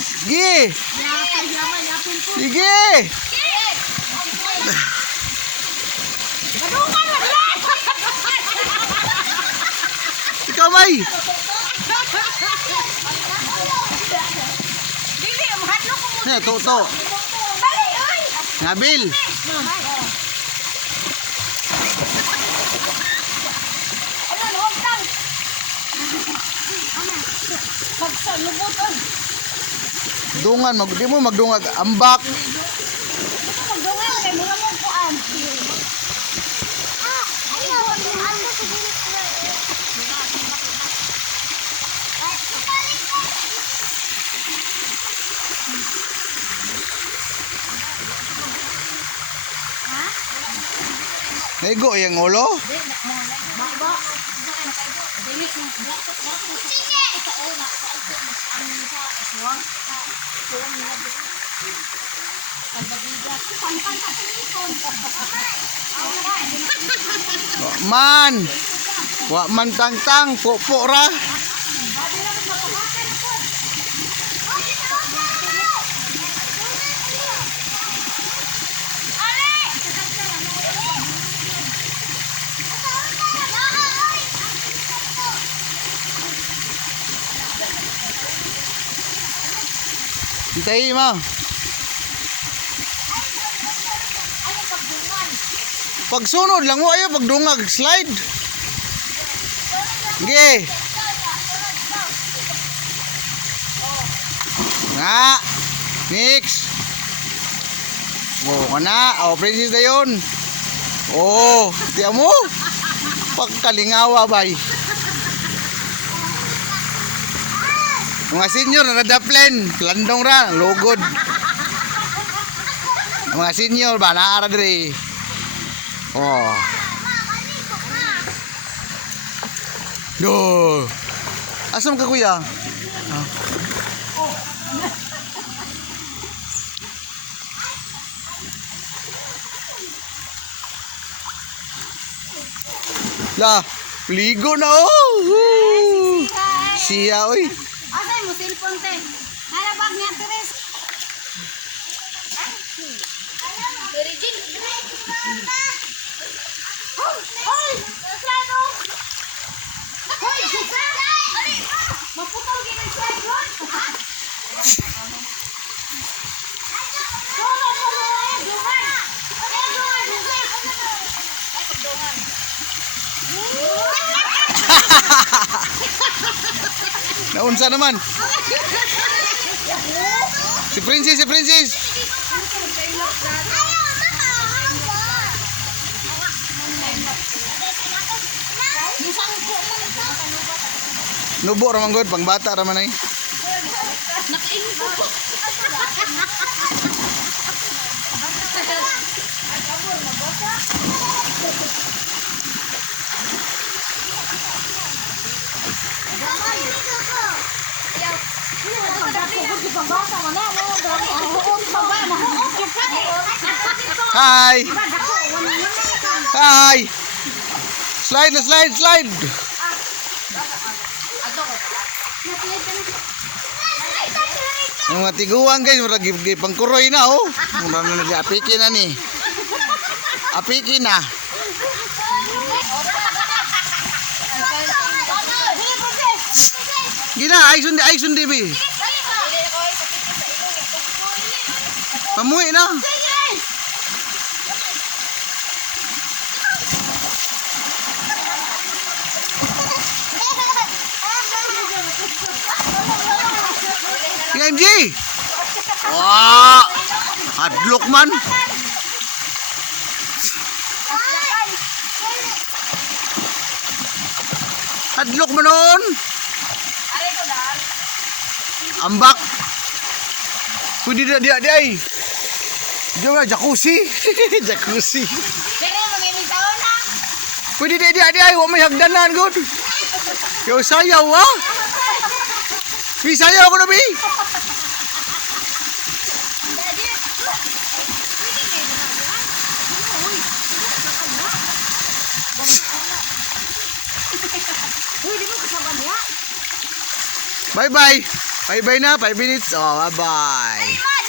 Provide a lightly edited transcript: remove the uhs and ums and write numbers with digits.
Sige. Sige. Ikaw, May. Nah, to. Ngabil. Dungan, di mo magdungag ambak. Nego yang ulo. Wak man tang pok ra. Hintayin mo. Pagsunod lang mo ayo pagdungag slide. Sige. Nga. Next. Oh, kana. Oh, princess na yun. Oh, tiyan mo. Pagkalingawa bay. Mga senior na nadaplen, landong ra, lugod. Mga senior ba naara dire. Oh. Do. Asam ka kuya? Ah. Lah, ligo na oh. Siya oy. Asay mo cellphone te. Halabag niya Teres. Virgin. Hoy! Slide oh. Hoy! Ali! Maputol gina slide ron. Naunsa naman. Si Princess. Nubo ra man gud pang bata ra man ay. Hi. Hi. Slide. Ang mga tiguan guys, mura pang kuroy na oh. Mura na nag-apikin na ni. Apikin na. Gina, ay sundi bi. Pamuwi na. MG. Wah, hadlok man. Hadlok man nun. Ambak. Pwede na dia ay. Diyo nga, jacuzzi. Jacuzzi. Pwede na dia ay. Huwag may hagdanan, good. Yo, sayaw, ha? Bi, sayaw ko na, Bi. Bye-bye. Bye-bye na, 5 minutes. Oh, bye-bye. Bye.